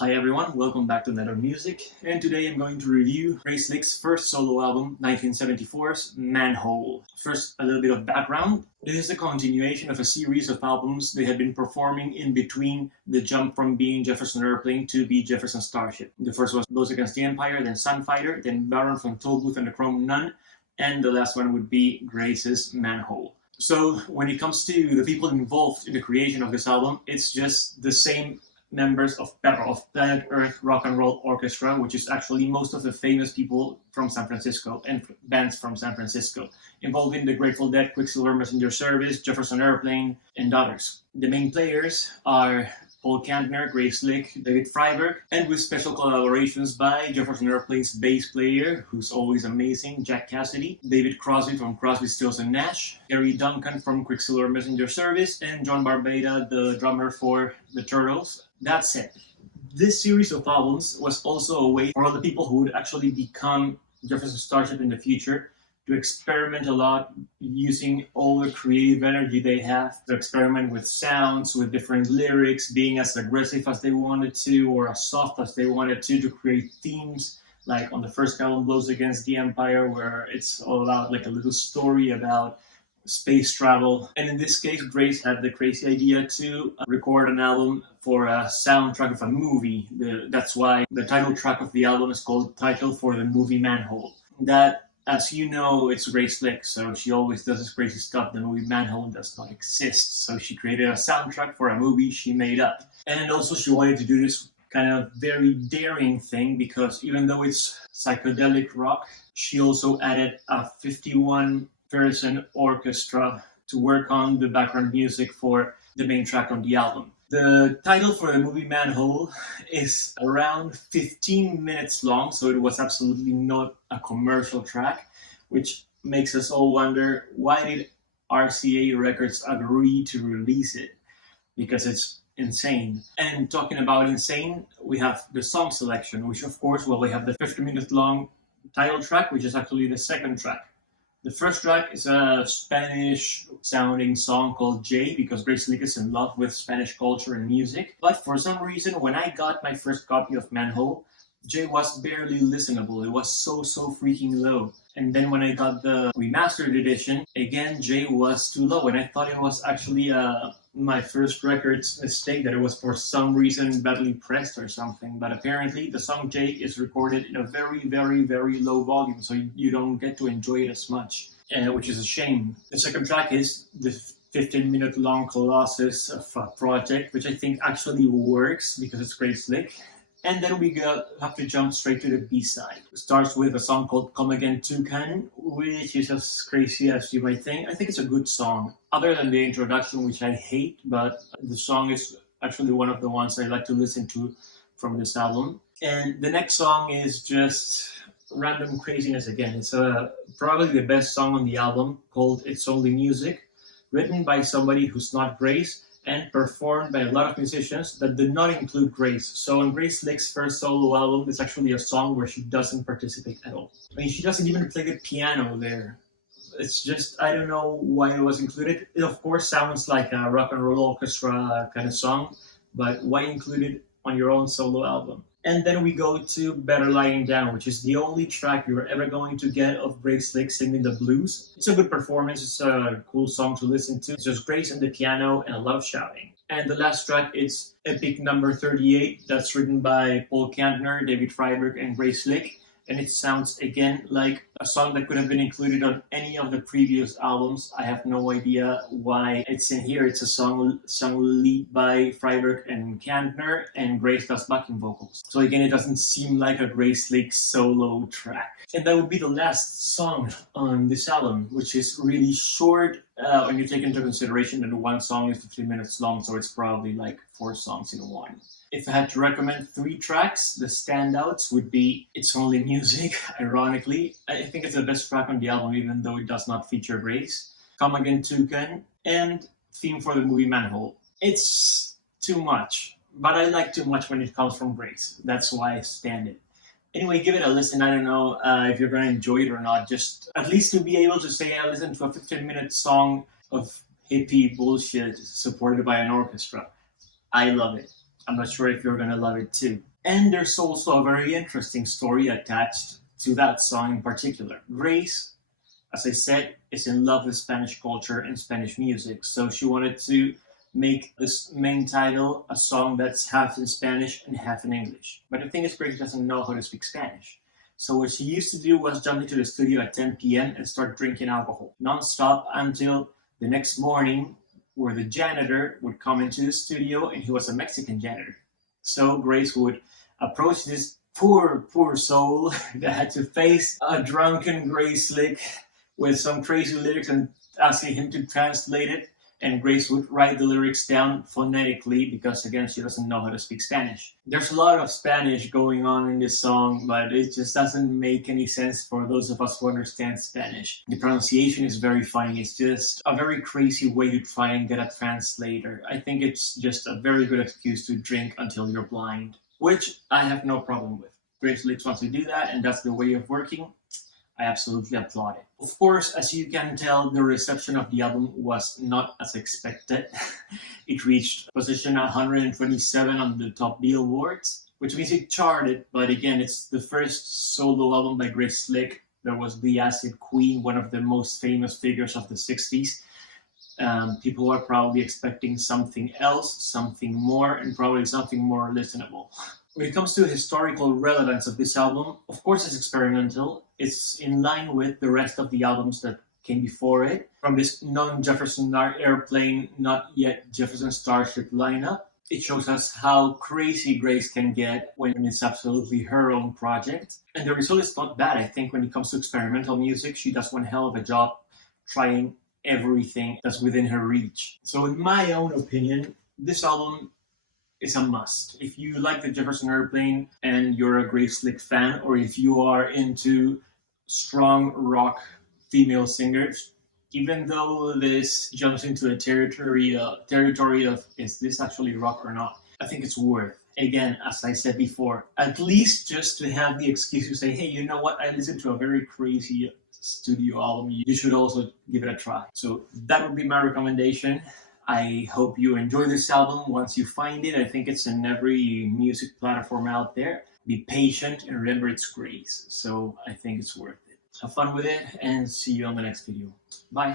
Hi everyone, welcome back to Another Music, and today I'm going to review Grace Slick's first solo album, 1974's Manhole. First, a little bit of background. This is a continuation of a series of albums they had been performing in between the jump from being Jefferson Airplane to be Jefferson Starship. The first was Blows Against the Empire, then Sunfighter, then Baron from Tollbooth and the Chrome Nun, and the last one would be Grace's Manhole. So when it comes to the people involved in the creation of this album, it's just the same members of Planet Earth Rock and Roll Orchestra, which is actually most of the famous people from San Francisco and bands from San Francisco, involving the Grateful Dead, Quicksilver Messenger Service, Jefferson Airplane, and others. The main players are Paul Kantner, Grace Slick, David Freiberg, and with special collaborations by Jefferson Airplane's bass player, who's always amazing, Jack Cassidy, David Crosby from Crosby, Stills and Nash, Gary Duncan from Quicksilver Messenger Service, and John Barbada, the drummer for the Turtles. That said, this series of albums was also a way for all the people who would actually become Jefferson Starship in the future to experiment a lot using all the creative energy they have to experiment with sounds, with different lyrics, being as aggressive as they wanted to or as soft as they wanted to create themes. Like on the first album, Blows Against the Empire, where it's all about like a little story about space travel. And in this case, Grace had the crazy idea to record an album for a soundtrack of a movie. That's why the title track of the album is called Title for the Movie Manhole. That, as you know, it's Grace Slick, so she always does this crazy stuff. The movie Manhole does not exist, so she created a soundtrack for a movie she made up. And also she wanted to do this kind of very daring thing because even though it's psychedelic rock, she also added a 51-person orchestra to work on the background music for the main track on the album. The title for the movie Manhole is around 15 minutes long, so it was absolutely not a commercial track, which makes us all wonder, why did RCA Records agree to release it? Because it's insane. And talking about insane, we have the song selection, which of course, well, we have the 50-minute long title track, which is actually the second track. The first track is a Spanish-sounding song called Jay, because Grace Slick is in love with Spanish culture and music. But for some reason, when I got my first copy of Manhole, Jay was barely listenable. It was so freaking low. And then when I got the remastered edition, again, Jay was too low. And I thought it was actually my first record's mistake, that it was for some reason badly pressed or something. But apparently the song Jay is recorded in a very low volume, so you don't get to enjoy it as much, which is a shame. The second track is the 15-minute long colossus of a project, which I think actually works because it's Grace Slick. And then we have to jump straight to the B-side. It starts with a song called Come Again Toucan, which is as crazy as you might think. I think it's a good song, other than the introduction, which I hate, but the song is actually one of the ones I like to listen to from this album. And the next song is just random craziness again. It's probably the best song on the album, called It's Only Music, written by somebody who's not Grace, and performed by a lot of musicians that did not include Grace. So on Grace Slick's first solo album, it's actually a song where she doesn't participate at all. I mean, she doesn't even play the piano there. It's just, I don't know why it was included. It of course sounds like a rock and roll orchestra kind of song, but why include it on your own solo album? And then we go to Better Lying Down, which is the only track you're ever going to get of Grace Slick singing the blues. It's a good performance. It's a cool song to listen to. It's just Grace and the piano and a lot of shouting. And the last track is Epic Number 38. That's written by Paul Kantner, David Freiberg, and Grace Slick. And it sounds, again, like a song that could have been included on any of the previous albums. I have no idea why it's in here. It's a song lead by Freiberg and Kantner, and Grace does backing vocals. So again, it doesn't seem like a Grace Slick solo track. And that would be the last song on this album, which is really short when you take into consideration that one song is 15 minutes long, so it's probably like 4 songs in one. If I had to recommend 3 tracks, the standouts would be It's Only Music, ironically. I think it's the best track on the album, even though it does not feature Grace. Come Again Toucan, and Theme for the Movie Manhole. It's too much, but I like too much when it comes from Grace. That's why I stand it. Anyway, give it a listen. I don't know if you're going to enjoy it or not. Just at least to be able to say I listened to a 15-minute song of hippie bullshit supported by an orchestra. I love it. I'm not sure if you're going to love it too. And there's also a very interesting story attached to that song in particular. Grace, as I said, is in love with Spanish culture and Spanish music, so she wanted to make this main title a song that's half in Spanish and half in English. But the thing is, Grace doesn't know how to speak Spanish. So what she used to do was jump into the studio at 10 p.m. and start drinking alcohol non-stop until the next morning, where the janitor would come into the studio, and he was a Mexican janitor. So Grace would approach this poor soul that had to face a drunken Grace Slick with some crazy lyrics and asking him to translate it. And Grace would write the lyrics down phonetically because, again, she doesn't know how to speak Spanish. There's a lot of Spanish going on in this song, but it just doesn't make any sense for those of us who understand Spanish. The pronunciation is very funny. It's just a very crazy way to try and get a translator. I think it's just a very good excuse to drink until you're blind, which I have no problem with. Grace Licks wants to do that, and that's the way of working. I absolutely applaud it. Of course, as you can tell, the reception of the album was not as expected. It reached position 127 on the top Billboards, which means it charted, but again, it's the first solo album by Grace Slick. There was The Acid Queen, one of the most famous figures of the 60s. People are probably expecting something else, something more, and probably something more listenable. When it comes to historical relevance of this album, of course it's experimental. It's in line with the rest of the albums that came before it. From this non-Jefferson Airplane, not yet Jefferson Starship lineup, it shows us how crazy Grace can get when it's absolutely her own project. And the result is not bad. I think when it comes to experimental music, she does one hell of a job trying everything that's within her reach. So in my own opinion, this album is a must. If you like the Jefferson Airplane and you're a Grace Slick fan, or if you are into strong rock female singers, even though this jumps into a territory of is this actually rock or not, I think it's worth. Again, as I said before, at least just to have the excuse to say, hey, you know what? I listened to a very crazy studio album. You should also give it a try. So that would be my recommendation. I hope you enjoy this album once you find it. I think it's in every music platform out there. Be patient and remember it's Grace. So I think it's worth it. Have fun with it and see you on the next video. Bye.